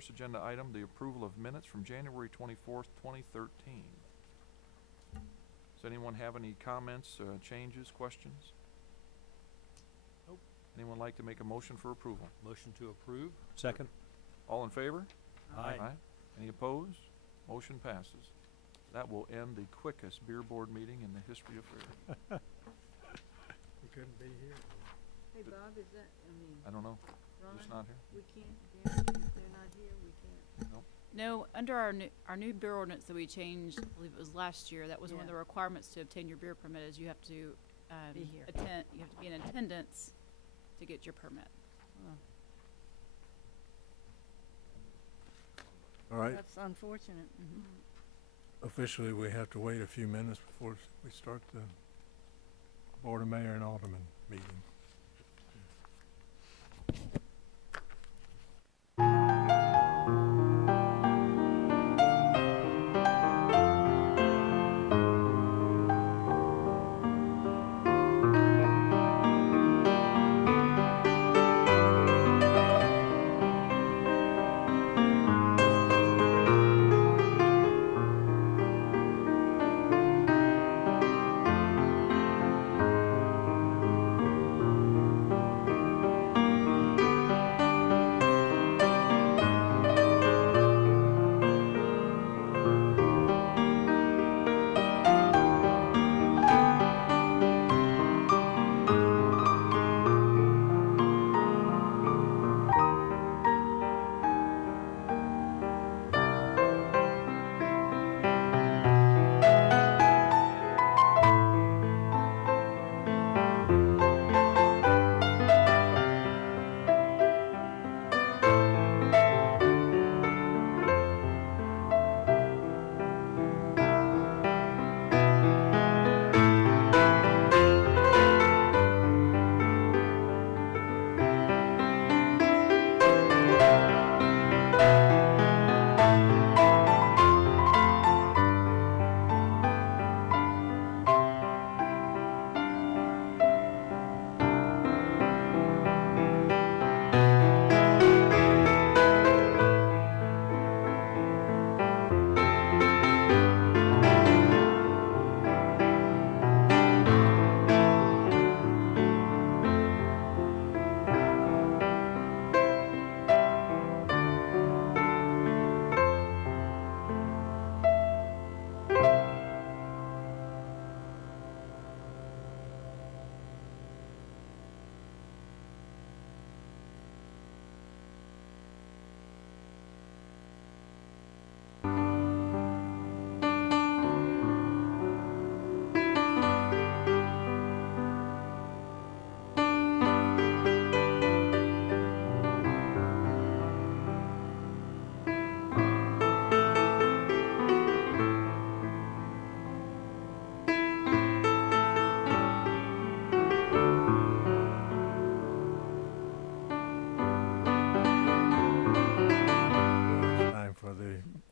first agenda item, the approval of minutes from January 24th, 2013. Does anyone have any comments, changes, questions? Nope. Anyone like to make a motion for approval? Motion to approve. Second. All in favor? Aye. Any opposed? Motion passes. That will end the quickest beer board meeting in the history of Farragut. We couldn't be here. Hey, Bob, is that, I don't know. Ron, Just not here. we can't, if they're not here, we can't. Nope. No, under our new beer ordinance that we changed, I believe it was last year, that was one of Yeah. the requirements to obtain your beer permit is you have to Be here. you have to be in attendance to get your permit. All right. That's unfortunate. Officially, we have to wait a few minutes before we start the Board of Mayor and Alderman meeting.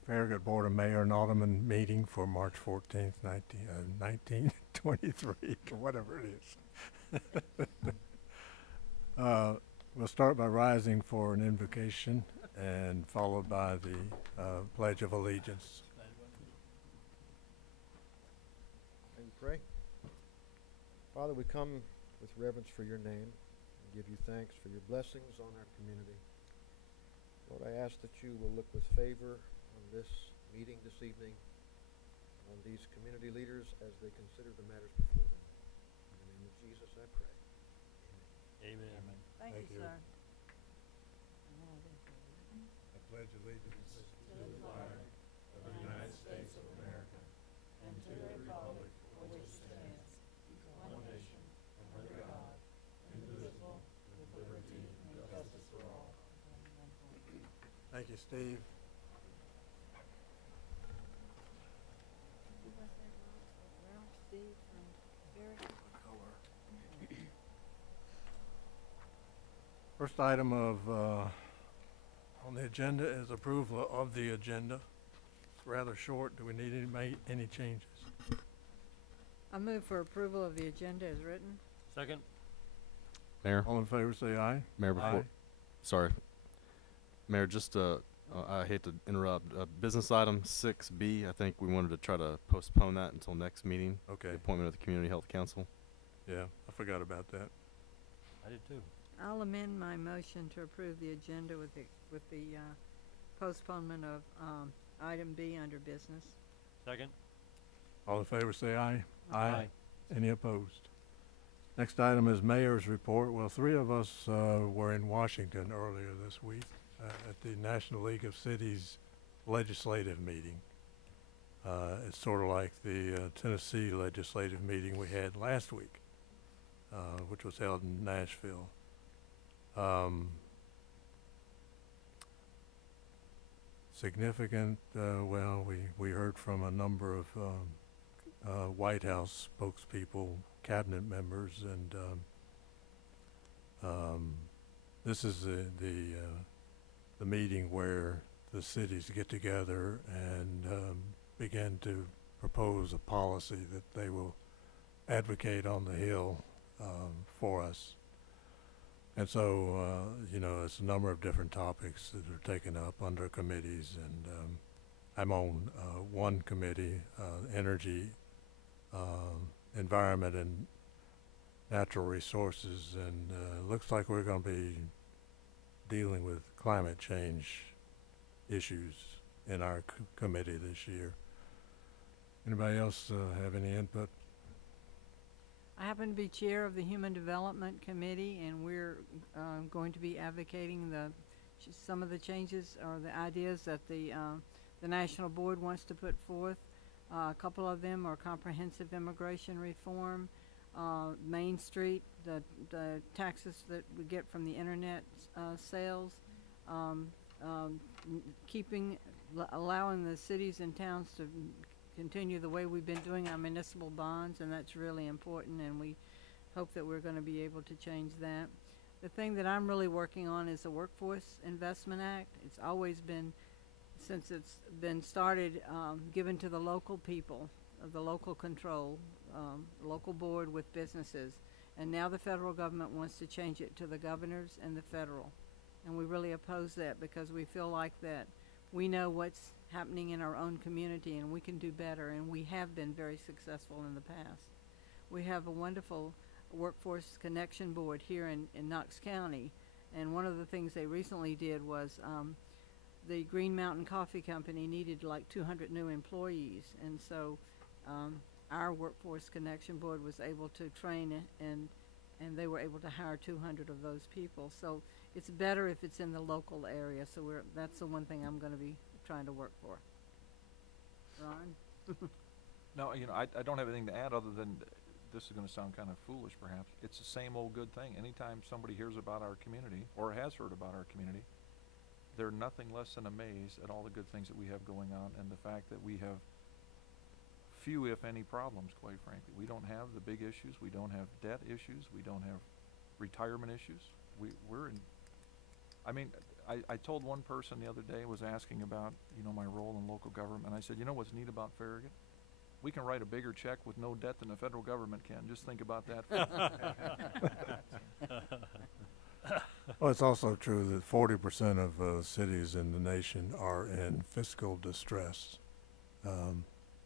Farragut Board of Mayor and Alderman meeting for March 14th, 1923, or whatever it is. We'll start by rising for an invocation and followed by the Pledge of Allegiance. And pray. Father, we come with reverence for your name and give you thanks for your blessings on our community. Lord, I ask that you will look with favor on this meeting this evening, on these community leaders as they consider the matters before them. In the name of Jesus, I pray. Amen. Amen. Thank Thank you, you. sir. I pledge allegiance To the flag of the United States of America and to the republic for which it stands, one nation, under God, indivisible, with liberty and justice for all. Thank you, Steve. Steve from Farragut. First item on the agenda is approval of the agenda. It's rather short. Do we need any changes? I move for approval of the agenda as written. Second. Mayor, All in favor say aye. Mayor, before, Aye. sorry. Mayor, just I hate to interrupt. Business item 6B, I think we wanted to try to postpone that until next meeting. Okay, The appointment of the Community Health Council. yeah, I forgot about that. I did too. I'll amend my motion to approve the agenda with the postponement of item B under business. Second? All in favor, say aye. Aye. Any opposed? Next item is mayor's report. Well, three of us were in Washington earlier this week at the National League of Cities legislative meeting. It's sort of like the Tennessee legislative meeting we had last week, which was held in Nashville. Significant, well, we heard from a number of White House spokespeople, cabinet members, and this is the meeting where the cities get together and begin to propose a policy that they will advocate on the Hill for us. And so, you know, it's a number of different topics that are taken up under committees, and I'm on one committee, energy, environment, and natural resources, and looks like we're going to be dealing with climate change issues in our committee this year. Anybody else have any input? I happen to be chair of the Human Development Committee, and we're going to be advocating some of the changes or the ideas that the National Board wants to put forth. A couple of them are comprehensive immigration reform, Main Street, the taxes that we get from the internet sales, allowing the cities and towns to continue the way we've been doing our municipal bonds, and that's really important, and we hope that we're going to be able to change that. The thing that I'm really working on is the Workforce Investment Act. It's always been, since it's been started, given to the local people, the local control, local board with businesses, and now the federal government wants to change it to the governors and the federal, and we really oppose that because we feel like that we know what's happening in our own community, and we can do better, and we have been very successful in the past. We have a wonderful workforce connection board here in Knox County, and one of the things they recently did was the Green Mountain Coffee Company needed like 200 new employees, and so our workforce connection board was able to train and they were able to hire 200 of those people. So it's better if it's in the local area, so that's the one thing I'm going to be trying to work for. Ron? No, you know, I don't have anything to add other than this is going to sound kind of foolish perhaps. It's the same old good thing. Anytime somebody hears about our community or has heard about our community, they're nothing less than amazed at all the good things that we have going on and the fact that we have few, if any, problems, quite frankly. We don't have the big issues. We don't have debt issues. We don't have retirement issues. We're in, I mean, I told one person the other day, was asking about, you know, my role in local government. I said, you know what's neat about Farragut? We can write a bigger check with no debt than the federal government can. Just think about that. Well, it's also true that 40% of cities in the nation are in fiscal distress.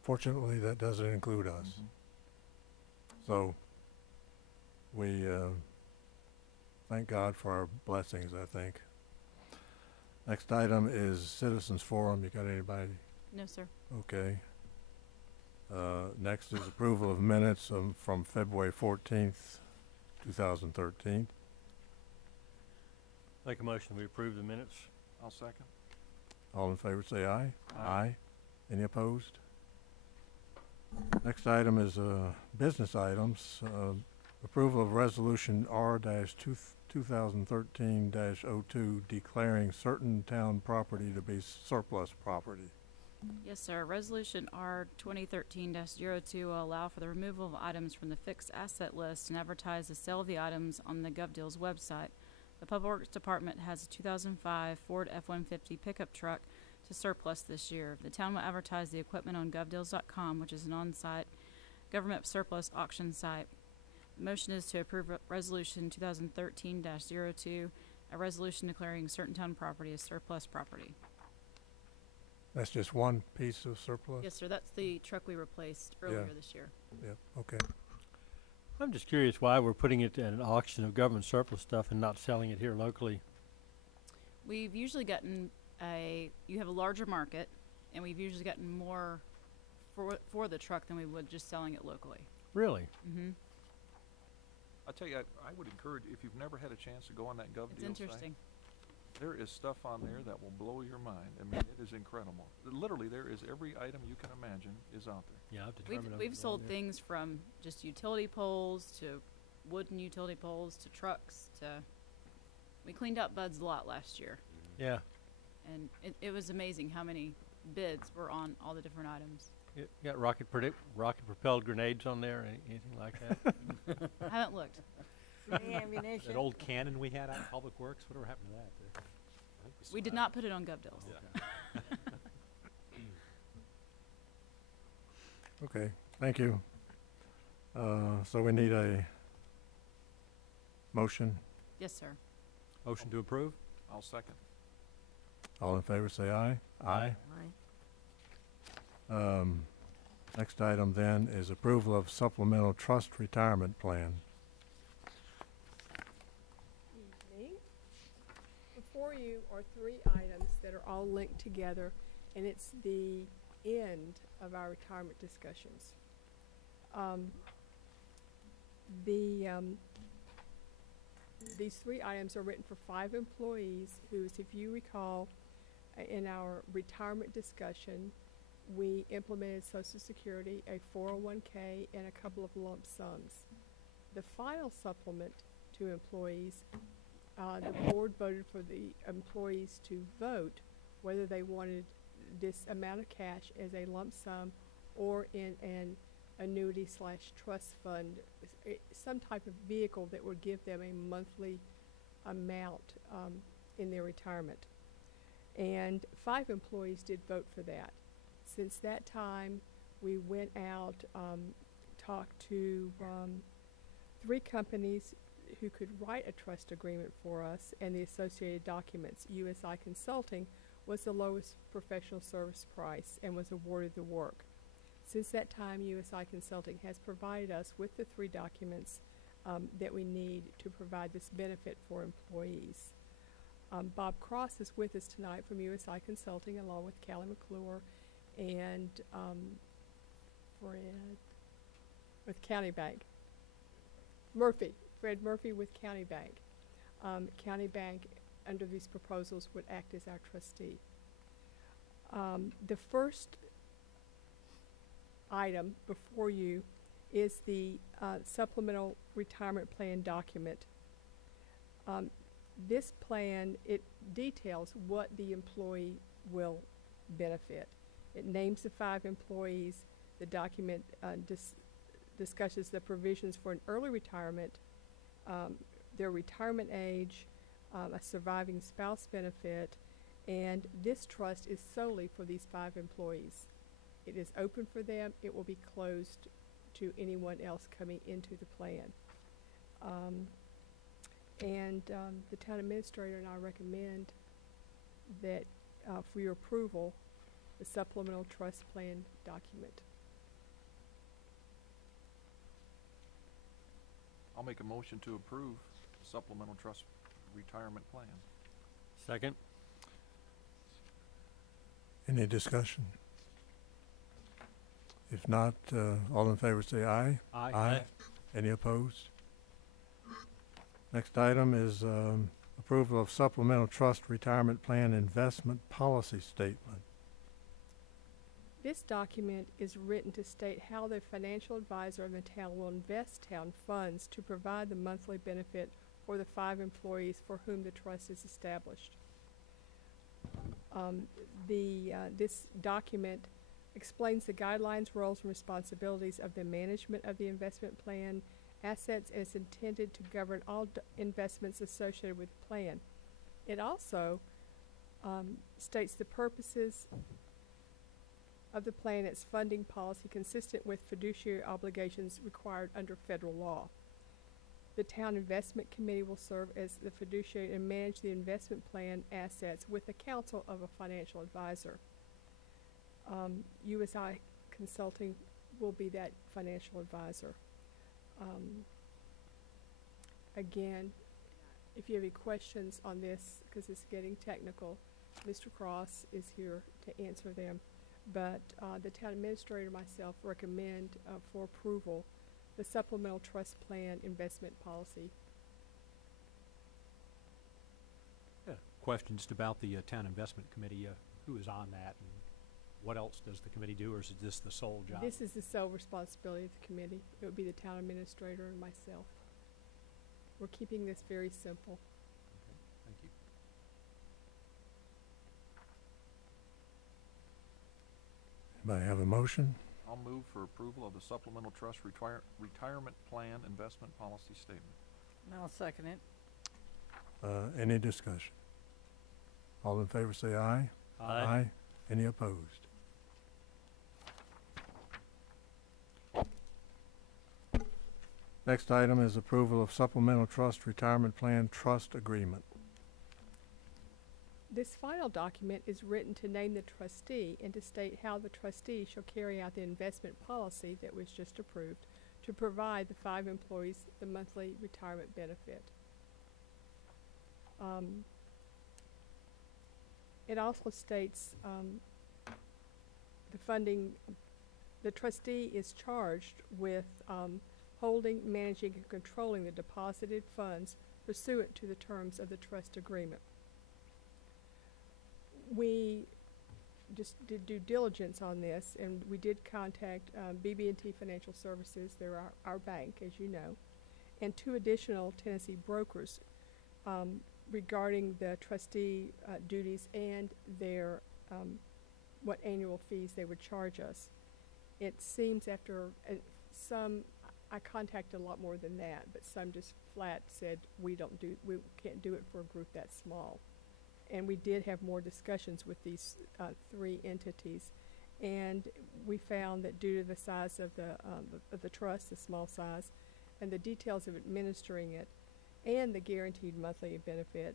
Fortunately, that doesn't include us. Mhm. So we thank God for our blessings, I think. Next item is Citizens Forum. You got anybody? No, sir. Okay. Next is approval of minutes from February 14th, 2013. Make a motion, we approve the minutes. I'll second. All in favor say aye. Aye. Any opposed? Next item is business items. Approval of resolution R-2013-02 declaring certain town property to be surplus property. Yes, sir. Resolution R 2013-02 will allow for the removal of items from the fixed asset list and advertise the sale of the items on the GovDeals website. The Public Works Department has a 2005 Ford F-150 pickup truck to surplus this year. The town will advertise the equipment on govdeals.com, which is an on-site government surplus auction site. The motion is to approve Resolution 2013-02, a resolution declaring certain town property as surplus property. That's just one piece of surplus? Yes, sir, that's the truck we replaced earlier Yeah. this year. Yep, okay. I'm just curious why we're putting it at an auction of government surplus stuff and not selling it here locally. We've usually gotten you have a larger market, and we've usually gotten more for the truck than we would just selling it locally. Really? Mm-hmm. I tell you, I would encourage, if you've never had a chance to go on that Gov It's Deals interesting. thing, there is stuff on there that will blow your mind. I mean, it is incredible. Literally, there is every item you can imagine is out there. Yeah, I've determined. We've sold things from just utility poles to wooden utility poles to trucks to. We cleaned up Bud's lot last year, Yeah. and it was amazing how many bids were on all the different items. You got rocket propelled grenades on there, anything like that? I haven't looked. Ammunition. That old cannon we had out in Public Works, whatever happened to that? I think We did not put it on Gov Deals. Okay, thank you. So we need a motion. Yes, sir. Motion to approve? I'll second. All in favor, say aye. Aye. Next item then is approval of supplemental trust retirement plan. Evening. Before you are 3 items that are all linked together, and it's the end of our retirement discussions. These 3 items are written for 5 employees whose, if you recall, in our retirement discussion, we implemented Social Security, a 401k, and a couple of lump sums. The final supplement to employees, the board voted for the employees to vote whether they wanted this amount of cash as a lump sum or in an annuity/trust fund, some type of vehicle that would give them a monthly amount in their retirement. And 5 employees did vote for that. Since that time, we went out, talked to 3 companies who could write a trust agreement for us and the associated documents. USI Consulting was the lowest professional service price and was awarded the work. Since that time, USI Consulting has provided us with the 3 documents that we need to provide this benefit for employees. Bob Cross is with us tonight from USI Consulting, along with Callie McClure and Fred with County Bank. Fred Murphy with County Bank. County Bank, under these proposals, would act as our trustee. The first item before you is the supplemental retirement plan document. This plan, it details what the employee will benefit. It names the 5 employees. The document discusses the provisions for an early retirement, their retirement age, a surviving spouse benefit, and this trust is solely for these 5 employees. It is open for them. It will be closed to anyone else coming into the plan. The town administrator and I recommend that for your approval, the supplemental trust plan document. I'll make a motion to approve supplemental trust retirement plan. Second? Any discussion? If not, all in favor say aye. Aye. Any opposed? Next item is approval of supplemental trust retirement plan investment policy statement. This document is written to state how the financial advisor of the town will invest town funds to provide the monthly benefit for the 5 employees for whom the trust is established. This document explains the guidelines, roles, and responsibilities of the management of the investment plan, assets, and is intended to govern all investments associated with the plan. It also states the purposes of the plan, its funding policy consistent with fiduciary obligations required under federal law. The town investment committee will serve as the fiduciary and manage the investment plan assets with the counsel of a financial advisor. USI Consulting will be that financial advisor. Again, if you have any questions on this, because it's getting technical, Mr. Cross is here to answer them. But the town administrator and myself recommend for approval the supplemental trust plan investment policy. Question just about the town investment committee. Who is on that, and what else does the committee do, or is this the sole job? This is the sole responsibility of the committee. It would be the town administrator and myself. We're keeping this very simple. Okay, thank you. Anybody have a motion? I'll move for approval of the supplemental trust retirement plan investment policy statement. And I'll second it. Any discussion? All in favor say aye. Aye. Any opposed? Next item is approval of supplemental trust retirement plan trust agreement. This final document is written to name the trustee and to state how the trustee shall carry out the investment policy that was just approved to provide the 5 employees the monthly retirement benefit. It also states the funding, the trustee is charged with holding, managing, and controlling the deposited funds pursuant to the terms of the trust agreement. We just did due diligence on this, and we did contact BB&T Financial Services. They're our bank, as you know, and 2 additional Tennessee brokers regarding the trustee duties and their what annual fees they would charge us. It seems after some, I contacted a lot more than that, but some just flat said we can't do it for a group that small. And we did have more discussions with these 3 entities, and we found that due to the size of the trust, the small size, and the details of administering it, and the guaranteed monthly benefit,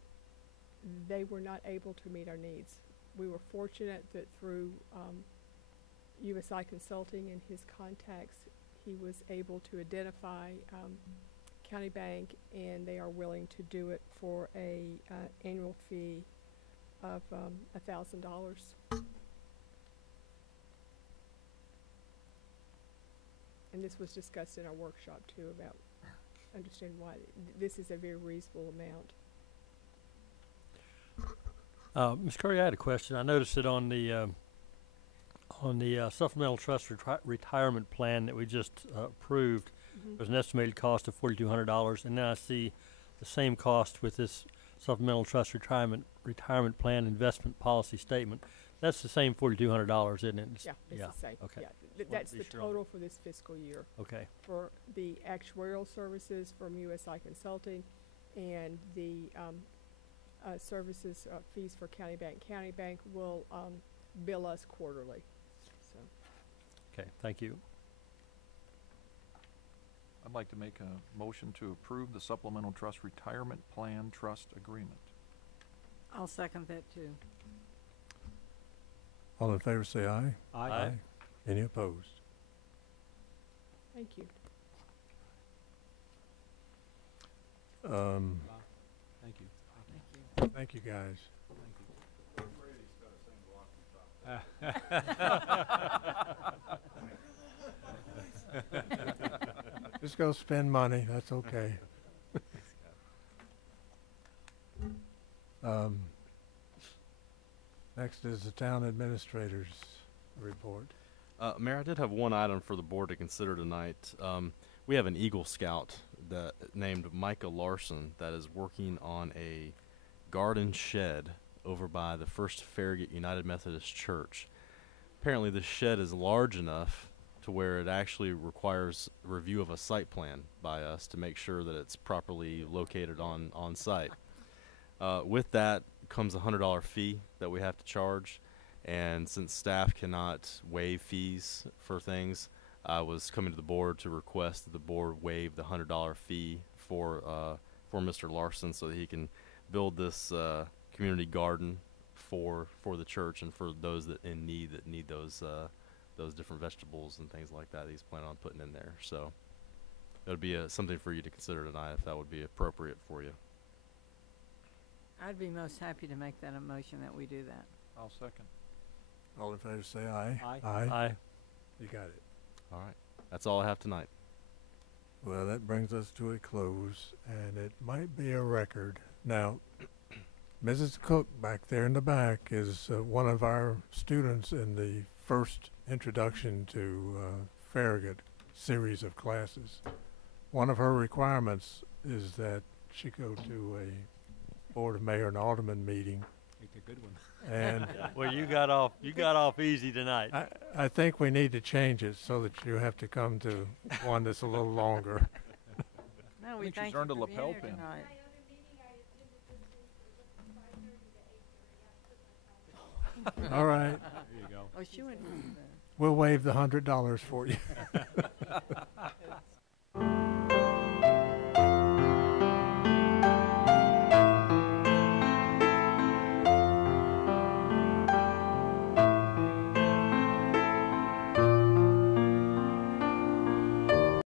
they were not able to meet our needs. We were fortunate that through USI Consulting and his contacts, he was able to identify County Bank, and they are willing to do it for a annual fee of $1,000. And this was discussed in our workshop too, about understand why this is a very reasonable amount. Ms. Curry, I had a question. I noticed that on the supplemental trust retirement plan that we just approved, there's an estimated cost of $4,200, and now I see the same cost with this supplemental trust retirement plan investment policy statement. That's the same $4,200, isn't it? Yeah, it's the same. Okay. Yeah, that's the total for this fiscal year. Okay. For the actuarial services from USI Consulting and the services fees for County Bank. County Bank will bill us quarterly. So. Okay, thank you. I'd like to make a motion to approve the supplemental trust retirement plan trust agreement. I'll second that too. All in favor say aye. Aye. Any opposed? Thank you. Thank you. Thank you guys. Just go spend money, that's okay. Next is the town administrator's report. Mayor, I did have one item for the board to consider tonight. We have an Eagle Scout that named Micah Larson that is working on a garden shed over by the First Farragut United Methodist Church. Apparently this shed is large enough to where it actually requires review of a site plan by us to make sure that it's properly located on site. With that comes a $100 fee that we have to charge, and since staff cannot waive fees for things, I was coming to the board to request that the board waive the $100 fee for Mr. Larson so that he can build this community garden for the church and for those that need those different vegetables and things like that he's planning on putting in there. So it would be something for you to consider tonight if that would be appropriate for you. I'd be most happy to make that a motion that we do that. I'll second. All in favor say aye. Aye. Aye. You got it. All right. That's all I have tonight. Well, that brings us to a close, and it might be a record. Now, Mrs. Cook back there in the back is one of our students in the first introduction to Farragut series of classes. One of her requirements is that she go to a Board of Mayor and Alderman meeting, It's a good one. and Well, you got off easy tonight. I think we need to change it so that you have to come to one that's a little longer. No, I we think she's thank you earned a for being lapel here pin. tonight. All right, There you go. Oh, she went. we'll waive the $100 for you.